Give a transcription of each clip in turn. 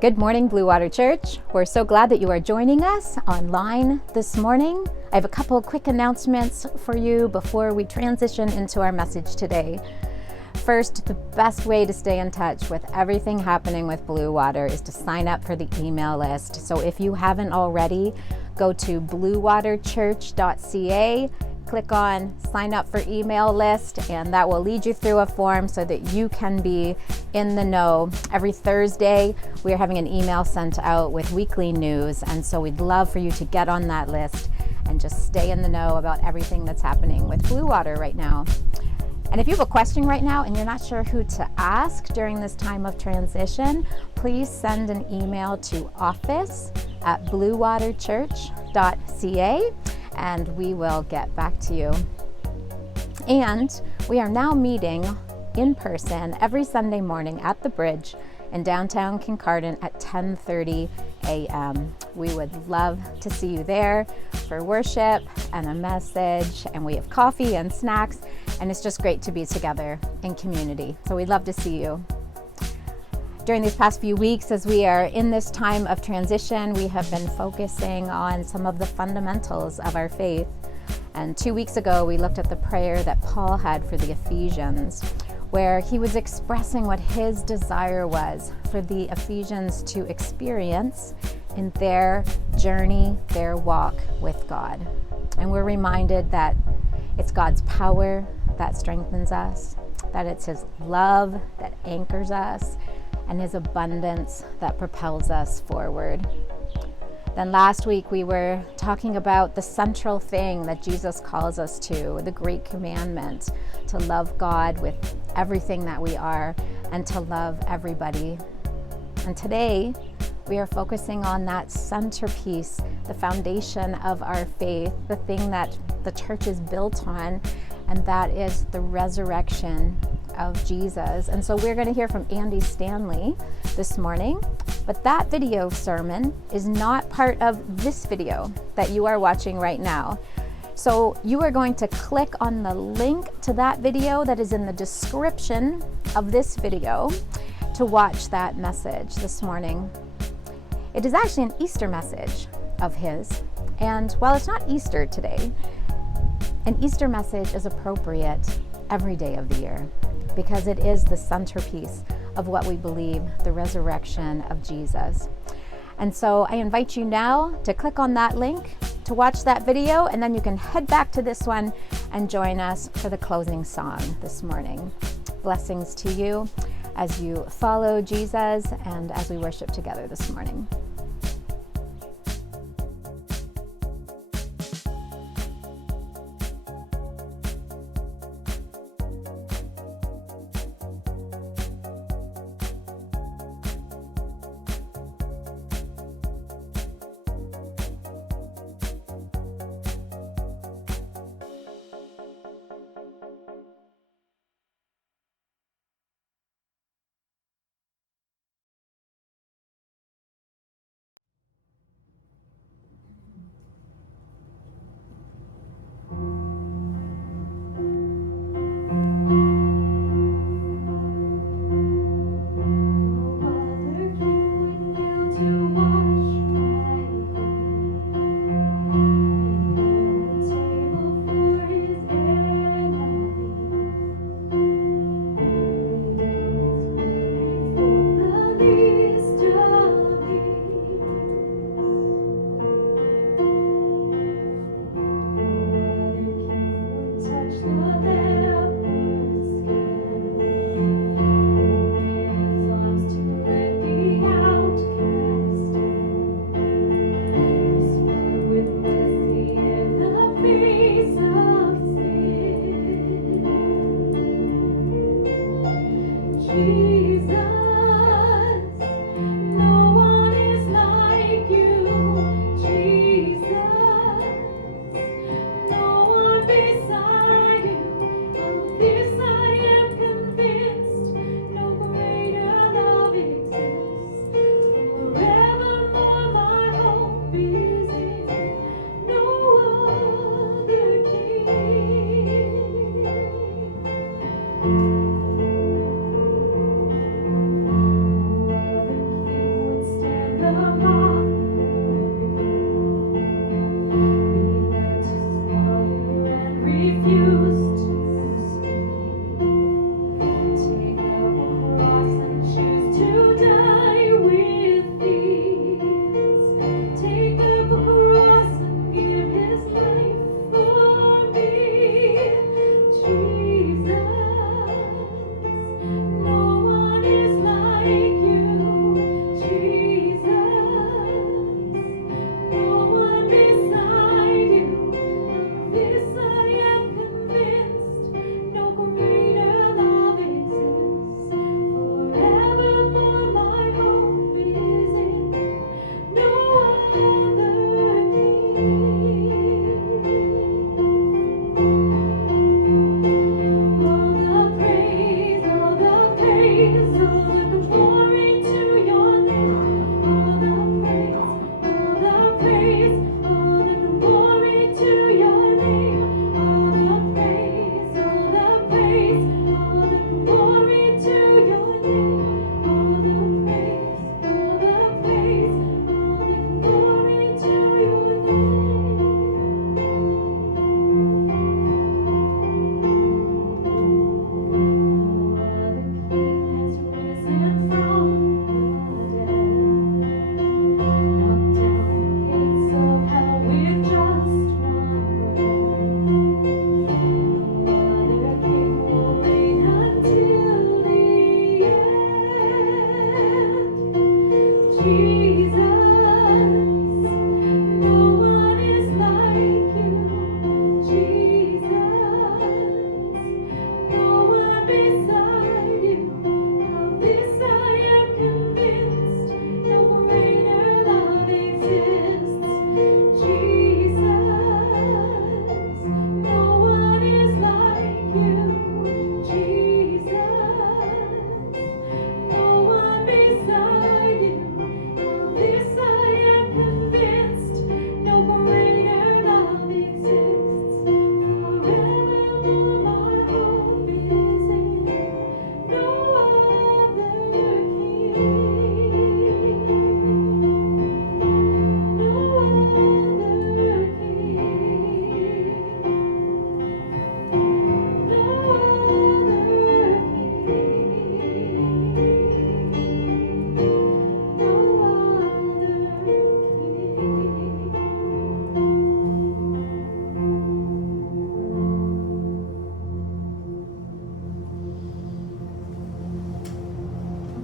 Good morning, Bluewater Church. We're so glad that you are joining us online this morning. I have a couple quick announcements for you before we transition into our message today. First, the best way to stay in touch with everything happening with Bluewater is to sign up for the email list. So if you haven't already, go to bluewaterchurch.ca, click on sign up for email list, and that will lead you through a form so that you can be in the know. Every Thursday, we are having an email sent out with weekly news, and so we'd love for you to get on that list and just stay in the know about everything that's happening with Bluewater right now. And if you have a question right now and you're not sure who to ask during this time of transition, please send an email to office@bluewaterchurch.ca and we will get back to you. And we are now meeting in person every Sunday morning at the Bridge in downtown Kincardine at 10:30 a.m. We would love to see you there for worship and a message, and we have coffee and snacks, and it's just great to be together in community. So we'd love to see you. During these past few weeks, as we are in this time of transition, we have been focusing on some of the fundamentals of our faith. And 2 weeks ago, we looked at the prayer that Paul had for the Ephesians, where he was expressing what his desire was for the Ephesians to experience in their journey, their walk with God. And we're reminded that it's God's power that strengthens us, that it's His love that anchors us, and His abundance that propels us forward. Then last week we were talking about the central thing that Jesus calls us to, the great commandment, to love God with everything that we are and to love everybody. And today we are focusing on that centerpiece, the foundation of our faith, the thing that the church is built on, and that is the resurrection of Jesus. And so we're going to hear from Stanley this morning, but that video sermon is not part of this video that you are watching right now. So you are going to click on the link to that video that is in the description of this video to watch that message this morning. It is actually an Easter message of his, and while it's not Easter today, an Easter message is appropriate every day of the year because it is the centerpiece of what we believe, the resurrection of Jesus. And so I invite you now to click on that link to watch that video, and then you can head back to this one and join us for the closing song this morning. Blessings to you as you follow Jesus and as we worship together this morning.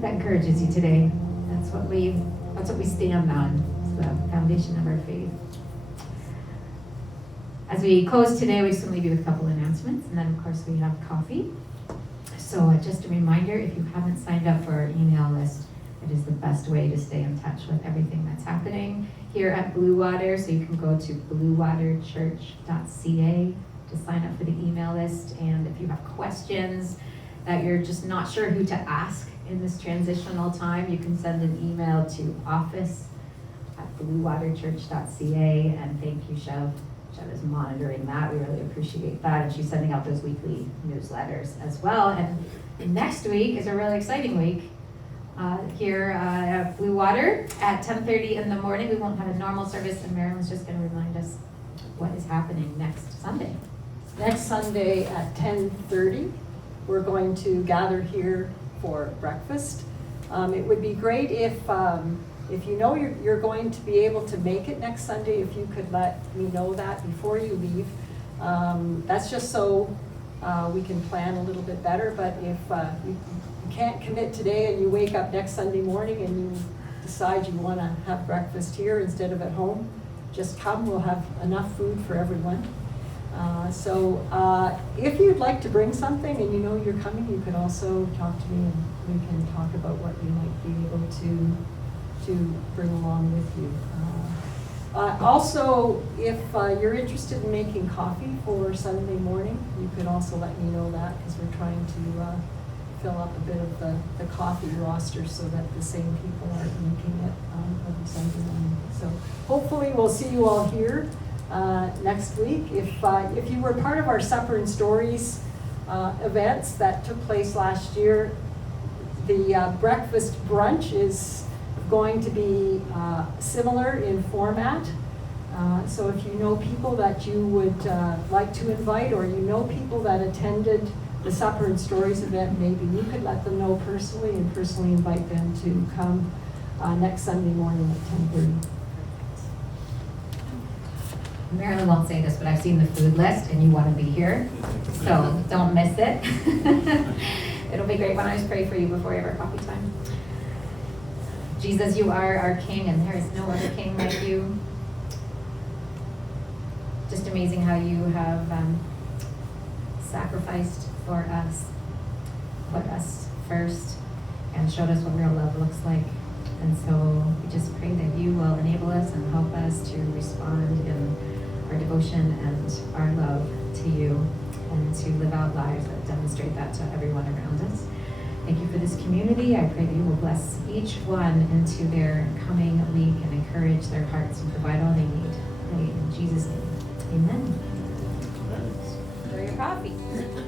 That encourages you today. That's what we stand on. It's the foundation of our faith. As we close today, we just want to leave you with a couple announcements, and then of course we have coffee. So just a reminder, if you haven't signed up for our email list, it is the best way to stay in touch with everything that's happening here at Bluewater. So you can go to bluewaterchurch.ca to sign up for the email list. And if you have questions that you're just not sure who to ask in this transitional time, you can send an email to office@bluewaterchurch.ca. And thank you, Chev. Chev is monitoring that. We really appreciate that. And she's sending out those weekly newsletters as well. And next week is a really exciting week. Here at Bluewater at 10:30 in the morning. We won't have a normal service, and Marilyn's just going to remind us what is happening next Sunday. Next Sunday at 10:30, we're going to gather here for breakfast. It would be great if you know you're going to be able to make it next Sunday, if you could let me know that before you leave. That's just so we can plan a little bit better, but if you can't commit today and you wake up next Sunday morning and you decide you want to have breakfast here instead of at home, just come. We'll have enough food for everyone. So if you'd like to bring something and you know you're coming, you can also talk to me and we can talk about what you might be able to bring along with you. Also, if you're interested in making coffee for Sunday morning, you could also let me know that, because we're trying to fill up a bit of the coffee roster so that the same people are making it every Sunday morning. So hopefully we'll see you all here next week. If you were part of our Supper and Stories events that took place last year, the breakfast brunch is going to be similar in format. So if you know people that you would like to invite, or you know people that attended the Supper and Stories event, maybe you could let them know personally and personally invite them to come next Sunday morning at 10:30. Marilyn won't say this, but I've seen the food list and you want to be here, so don't miss it. It'll be great. When I just pray for you before we have our coffee time. Jesus, you are our King, and there is no other King like you. Just amazing how you have sacrificed for us, put us first, and showed us what real love looks like. And so we just pray that you will enable us and help us to respond in our devotion and our love to you, and to live out lives that demonstrate that to everyone around us. Thank you for this community. I pray that you will bless each one into their coming week and encourage their hearts and provide all they In Jesus' name, amen. Enjoy your coffee.